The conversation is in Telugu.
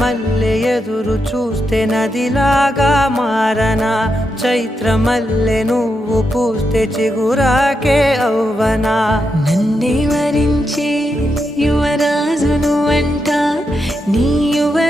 మల్లె ఎదురు చూస్తే నదిలాగా మారనా, చైత్రమల్లె నువ్వు పూస్తే చిగురాకే అవ్వనా. నన్నే వరించే యువరాజును అంట నీ యువరా